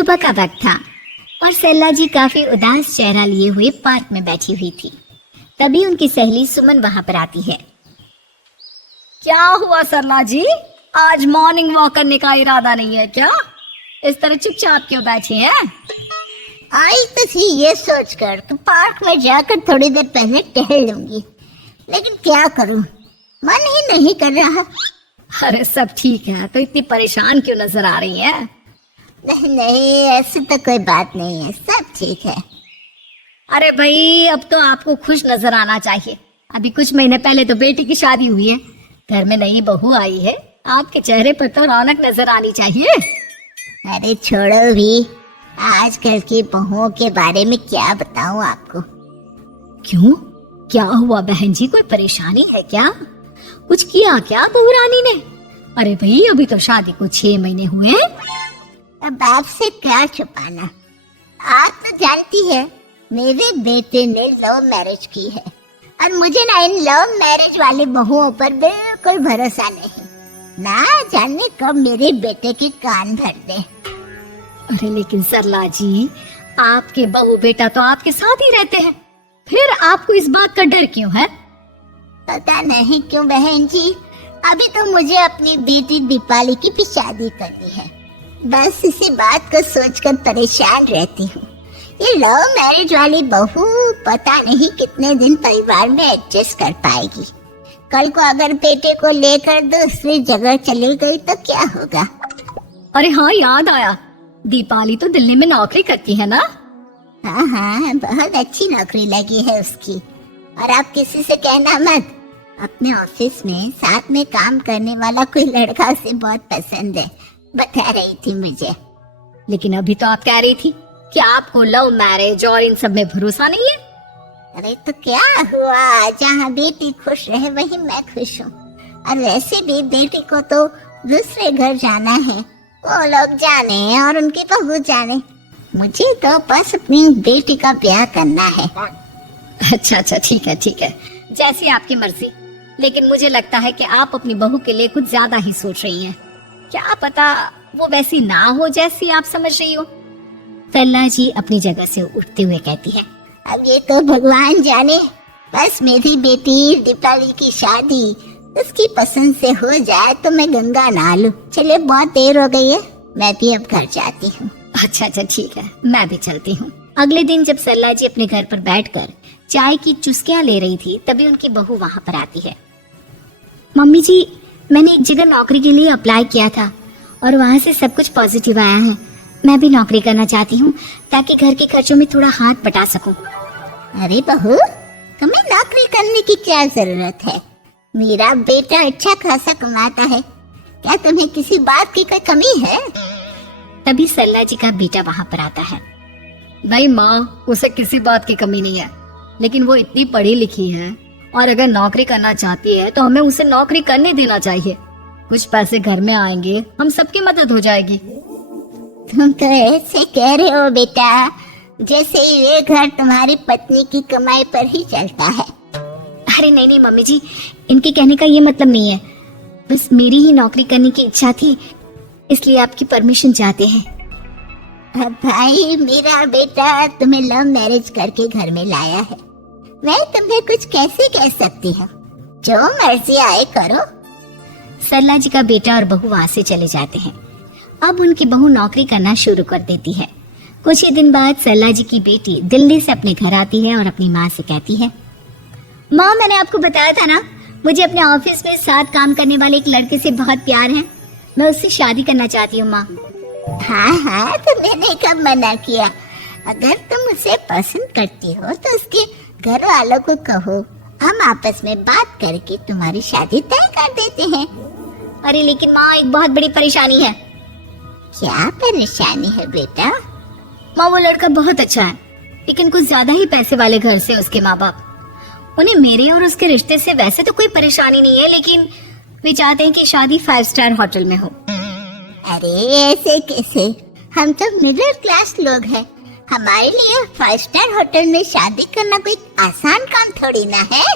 सुबह का वक्त था और सरला जी काफी उदास चेहरा लिए हुए पार्क में बैठी हुई थी। तभी उनकी सहेली सुमन वहां पर आती है। क्या हुआ सरला जी, आज मॉर्निंग वॉक करने का इरादा नहीं है क्या? इस तरह चुपचाप क्यों बैठी हैं? आई तो थी ये सोचकर कि पार्क में जाकर थोड़ी देर पहले टहल लूंगी, लेकिन क्या करूं, मन ही नहीं कर रहा। अरे सब ठीक है, तो इतनी परेशान क्यों नजर आ रही है? नहीं नहीं, ऐसी तो कोई बात नहीं है, सब ठीक है। अरे भाई, अब तो आपको खुश नजर आना चाहिए। अभी कुछ महीने पहले तो बेटी की शादी हुई है, घर में नई बहू आई है, आपके चेहरे पर तो रौनक नजर आनी चाहिए। अरे छोड़ो भी, आजकल की बहुओं के बारे में क्या बताऊं आपको। क्यों, क्या हुआ बहन जी, कोई परेशानी है क्या? कुछ किया क्या बहू रानी ने? अरे भाई, अभी तो शादी को 6 महीने हुए हैं। अब आपसे क्या छुपाना, आप तो जानती है मेरे बेटे ने लव मैरिज की है और मुझे ना इन लव मैरिज वाली बहुओं पर बिल्कुल भरोसा नहीं। ना जाने कब मेरे बेटे के कान भर दे। अरे लेकिन सरला जी, आपके बहू बेटा तो आपके साथ ही रहते हैं, फिर आपको इस बात का डर क्यों है? पता नहीं क्यों बहन जी, अभी तो मुझे अपनी बेटी दीपाली की भी शादी करनी है। बस इसी बात को सोचकर परेशान रहती हूँ। ये लव मैरिज वाली बहू पता नहीं कितने दिन परिवार में एडजस्ट कर पाएगी। कल को अगर बेटे को लेकर दूसरी जगह चली गई तो क्या होगा? अरे हाँ, याद आया, दीपाली तो दिल्ली में नौकरी करती है ना? हाँ हाँ, बहुत अच्छी नौकरी लगी है उसकी। और आप किसी से कहना मत, अपने ऑफिस में साथ में काम करने वाला कोई लड़का उसे बहुत पसंद है, बता रही थी मुझे। लेकिन अभी तो आप कह रही थी कि आपको लव मैरिज और इन सब में भरोसा नहीं है। अरे तो क्या हुआ, जहाँ बेटी खुश रहे वहीं मैं खुश हूँ। और वैसे भी बेटी को तो दूसरे घर जाना है, वो लोग जाने और उनकी बहू जाने, मुझे तो बस अपनी बेटी का ब्याह करना है। अच्छा, ठीक है, जैसी आपकी मर्जी। लेकिन मुझे लगता है कि आप अपनी बहू के लिए कुछ ज्यादा ही सोच रही हैं। क्या पता वो वैसी ना हो जैसी आप समझ रही हो। सरला जी अपनी जगह से उठते हुए कहती है, अब ये तो भगवान जाने, बस मेरी बेटी दीपाली की शादी उसकी पसंद से हो जाए तो मैं गंगा नहा लूं। चलिए बहुत देर हो गई है, मैं भी अब घर जाती हूँ। अच्छा ठीक है, मैं भी चलती हूँ। अगले दिन जब सरला जी अपने घर पर बैठकर चाय की चुस्कियां ले रही थी, तभी उनकी बहू वहाँ पर आती है। मम्मी जी, मैंने एक जगह नौकरी के लिए अप्लाई किया था और वहाँ से सब कुछ पॉजिटिव आया है। मैं भी नौकरी करना चाहती हूँ ताकि घर के खर्चों में थोड़ा हाथ बटा सकूं। अरे बहू, तुम्हें नौकरी करने की क्या जरूरत है? मेरा बेटा अच्छा खासा कमाता है, क्या तुम्हें किसी बात की कोई कमी है? तभी सरला जी का बेटा वहाँ पर आता है। नहीं माँ, उसे किसी बात की कमी नहीं है, लेकिन वो इतनी पढ़ी लिखी है और अगर नौकरी करना चाहती है तो हमें उसे नौकरी करने देना चाहिए। कुछ पैसे घर में आएंगे, हम सबकी मदद हो जाएगी। तुम तो ऐसे कह रहे हो बेटा जैसे ये घर तुम्हारी पत्नी की कमाई पर ही चलता है। अरे नहीं मम्मी जी, इनके कहने का ये मतलब नहीं है, बस मेरी ही नौकरी करने की इच्छा थी, इसलिए आपकी परमिशन चाहते हैं। अब भाई, मेरा बेटा तुम्हें लव मैरिज करके घर में लाया है, मैं तुम्हें कुछ कैसे कह सकती हूँ, जो मर्जी आए करो। सरला जी का बेटा और बहू वहाँ से चले जाते हैं। अब उनकी बहू नौकरी करना शुरू कर देती है। कुछ ही दिन बाद सरला जी की बेटी दिल्ली से अपने घर आती है और अपनी माँ से कहती है, माँ, मैंने आपको बताया था ना, मुझे अपने ऑफिस में साथ काम करने वाले एक लड़के से बहुत प्यार है, मैं उससे शादी करना चाहती हूँ माँ। हाँ, तो मैंने कब मना किया? अगर तुम उसे पसंद करती हो तो उसके घर वालों को कहो, हम आपस में बात करके तुम्हारी शादी तय कर देते हैं। अरे लेकिन माँ, एक बहुत बड़ी परेशानी है। क्या परेशानी है बेटा? माँ, वो लड़का बहुत अच्छा है, लेकिन कुछ ज्यादा ही पैसे वाले घर से उसके माँ बाप। उन्हें मेरे और उसके रिश्ते से वैसे तो कोई परेशानी नहीं है, लेकिन वे चाहते हैं कि शादी 5 स्टार होटल में हो। अरे ऐसे कैसे, हम तो मिडिल क्लास लोग हैं, हमारे लिए 5 स्टार होटल में शादी करना कोई आसान काम थोड़ी ना है।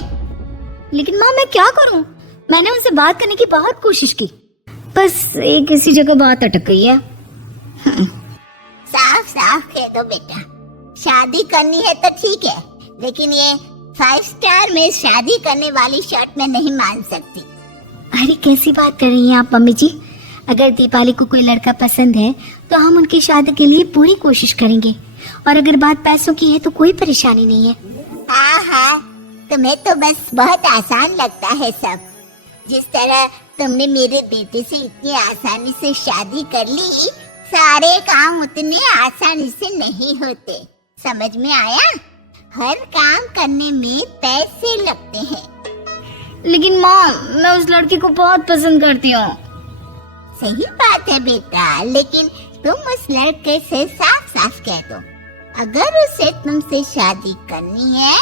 लेकिन माँ, मैं क्या करूँ? मैंने उनसे बात करने की बहुत कोशिश की, बस एक किसी जगह बात अटक गई है। दो बेटा, शादी करनी है तो ठीक है, लेकिन ये 5 स्टार में शादी करने वाली शर्त में नहीं मान सकती। अरे कैसी बात कर रही हैं आप मम्मी जी? अगर दीपाली को कोई लड़का पसंद है तो हम उनकी शादी के लिए पूरी कोशिश करेंगे, और अगर बात पैसों की है तो कोई परेशानी नहीं है। हाँ, तुम्हें तो बस बहुत आसान लगता है सब। जिस तरह तुमने मेरे बेटे से इतनी आसानी से शादी कर ली, सारे काम उतने आसानी से नहीं होते, समझ में आया? हर काम करने में पैसे लगते हैं। लेकिन माँ, मैं उस लड़की को बहुत पसंद करती हूँ। सही बात है बेटा, लेकिन तुम उस लड़के से साफ साफ कह दो, अगर उसे तुमसे शादी करनी है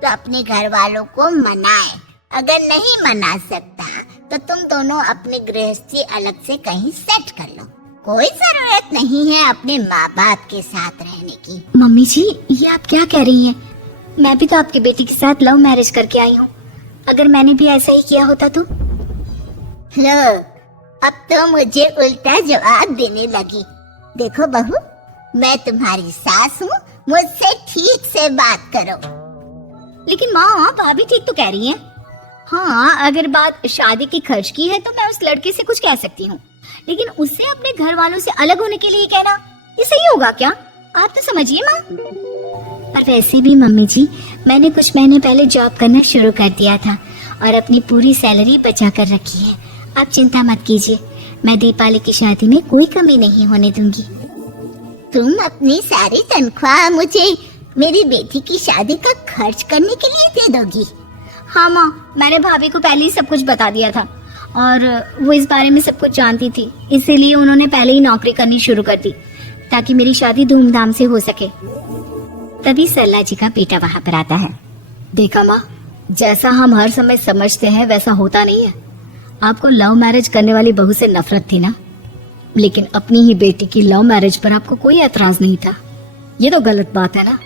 तो अपने घर वालों को मनाए। अगर नहीं मना सकता तो तुम दोनों अपनी गृहस्थी अलग से कहीं सेट कर लो। कोई जरूरत नहीं है अपने माँ बाप के साथ रहने की। मम्मी जी, ये आप क्या कह रही हैं? मैं भी तो आपकी बेटी के साथ लव मैरिज करके आई हूँ। अगर मैंने भी ऐसा ही किया होता तो? लो, अब तो मुझे उल्टा जवाब देने लगी। देखो बहू, मैं तुम्हारी सास हूँ, मुझसे ठीक से बात करो। लेकिन माँ, भाभी ठीक तो कह रही हैं। हाँ, अगर बात शादी के खर्च की है तो मैं उस लड़के से कुछ कह सकती हूँ, लेकिन उससे अपने घर वालों से अलग होने के लिए कहना, ये सही होगा क्या? आप तो समझिए माँ। पर वैसे भी मम्मी जी, मैंने कुछ महीने पहले जॉब करना शुरू कर दिया था और अपनी पूरी सैलरी बचा कर रखी है। आप चिंता मत कीजिए, मैं दीपाली की शादी में कोई कमी नहीं होने दूंगी। तुम अपनी सारी तनख्वाह मुझे मेरी बेटी की शादी का खर्च करने के लिए दे दोगी? हाँ माँ, मैंने भाभी को पहले ही सब कुछ बता दिया था और वो इस बारे में सब कुछ जानती थी, इसीलिए उन्होंने पहले ही नौकरी करनी शुरू कर दी ताकि मेरी शादी धूमधाम से हो सके। तभी सरला जी का बेटा वहाँ पर आता है। देखा माँ, जैसा हम हर समय समझते हैं वैसा होता नहीं है। आपको लव मैरिज करने वाली बहू से नफरत थी ना, लेकिन अपनी ही बेटी की लव मैरिज पर आपको कोई एतराज नहीं था। ये तो गलत बात है ना?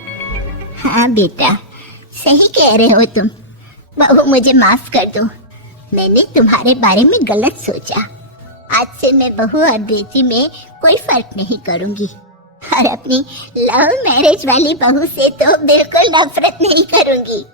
हाँ बेटा, सही कह रहे हो तुम। बहू, मुझे माफ कर दो, मैंने तुम्हारे बारे में गलत सोचा। आज से मैं बहू और बेटी में कोई फर्क नहीं करूंगी, और अपनी लव मैरिज वाली बहू से तो बिल्कुल नफरत नहीं करूंगी।